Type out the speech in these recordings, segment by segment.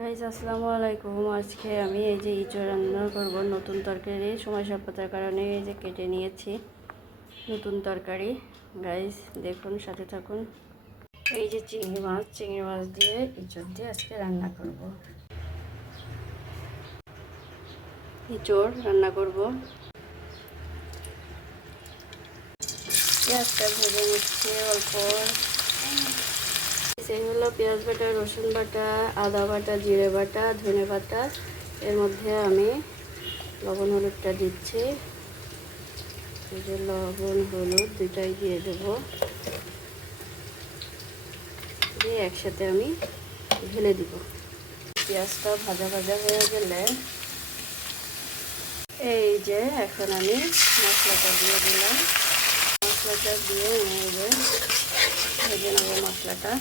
Guys আসসালামু আলাইকুম। আজকে আমি এই যে ইঁচড় রান্না করব নতুন তরকারি। সময় স্বল্পতার কারণে এই যে কেটে নিয়েছি নতুন তরকারি। গাইস দেখুন, সাথে থাকুন। এই যে চিংড়ি মাছ দিয়ে ইঁচড় দিয়ে আজকে রান্না করব। ইঁচড় রান্না করব। পেঁয়াজটা ভেজে নিচ্ছি অল্প। এই হলো পেঁয়াজ বাটা, রসুন বাটা, আদা বাটা, জিরে বাটা, ধনে বাটা। এর মধ্যে আমি লবণ হলুদটা দিচ্ছি। এই যে লবণ হলুদ দুটাই দিয়ে দেবো, দিয়ে একসাথে আমি ঢেলে দিব। পেঁয়াজটা ভাজা ভাজা হয়ে গেলে এই যে এখন আমি মশলাটা দিয়ে দিলাম। মশলাটা দিয়ে ভেজে নেবো মশলাটা।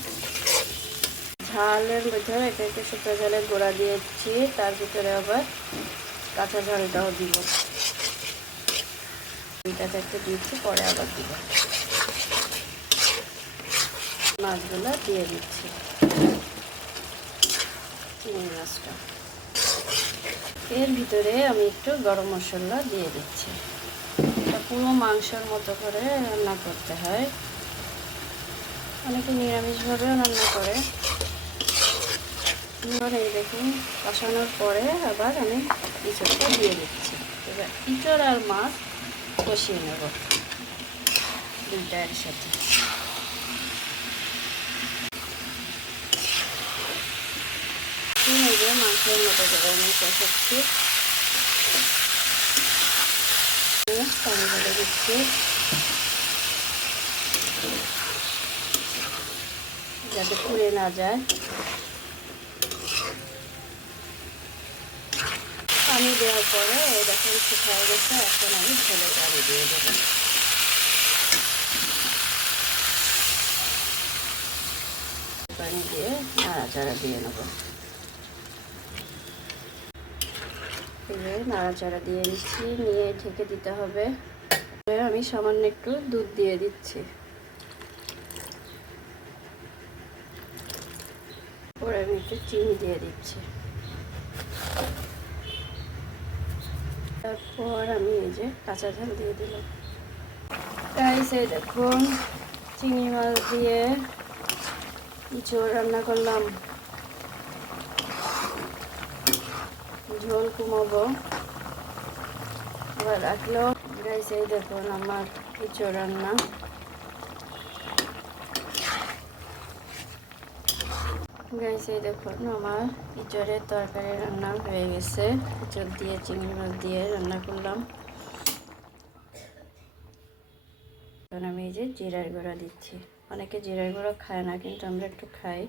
ঝালের মধ্যে একে একে শুকনো ঝালের গুঁড়া দিয়েছি, তার ভিতরে আবার কাঁচা ঝালটাও দিব। দুইটাতে একটু দিচ্ছি, পরে আবার দিব। মাছগুলো দিয়ে দিচ্ছি, চিংড়ি মাছটা। এর ভিতরে আমি একটু গরম মশলা দিয়ে দিচ্ছি। এটা পুরো মাংসের মতো করে রান্না করতে হয়। অনেকে নিরামিষভাবেও রান্না করে। এই দেখুন, কষানোর পরে আবার আমি ইঁচড়টা দিয়ে দিচ্ছি। এবার ইঁচড় আর মাছ কষিয়ে নেব দুইটা একসাথে। মাংসের মতো করে আমি কষাচ্ছি, পানি ঢেলে দিচ্ছি যাতে পুড়ে না যায়। পানি দেওয়ার পরে দেখুন শুকিয়ে গেছে। এখন আমি ঝোলের পানি দিয়ে দেবো। পানি দিয়ে নাড়াচাড়া দিয়ে নেব। নাড়াচাড়া দিয়ে দিচ্ছি, নিয়ে ঢেকে দিতে হবে। আমি সামান্য একটু দুধ দিয়ে দিচ্ছি। পরে আমি একটু চিনি দিয়ে দিচ্ছি। তারপর আমি এই যে কাঁচা ঝাল দিয়ে দিলাম। গাইস এই দেখুন, চিংড়ি মাছ দিয়ে ইঁচড় রান্না করলাম। ঝোল কমাবো আবার রাখলো। গাইস এই দেখুন আমার ইঁচড় রান্না। গাইস এই দেখুন আমার ইঁচড়ের তরকারি রান্না হয়ে গেছে। ইঁচড় দিয়ে চিংড়ি মাছ দিয়ে রান্না করলাম। এখন আমি এই যে জিরার গুঁড়া দিচ্ছি। অনেকে জিরার গুঁড়া খায় না, কিন্তু আমরা একটু খাই।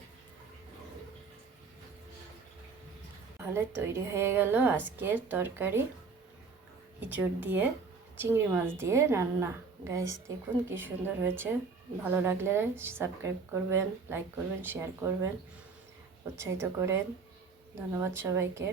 তাহলে তৈরি হয়ে গেল আজকের তরকারি, ইঁচড় দিয়ে চিংড়ি মাছ দিয়ে রান্না। গাইস দেখুন কি সুন্দর হয়েছে। ভালো লাগলে সাবস্ক্রাইব করবেন, লাইক করবেন, শেয়ার করবেন, উৎসাহিত করেন। ধন্যবাদ সবাইকে।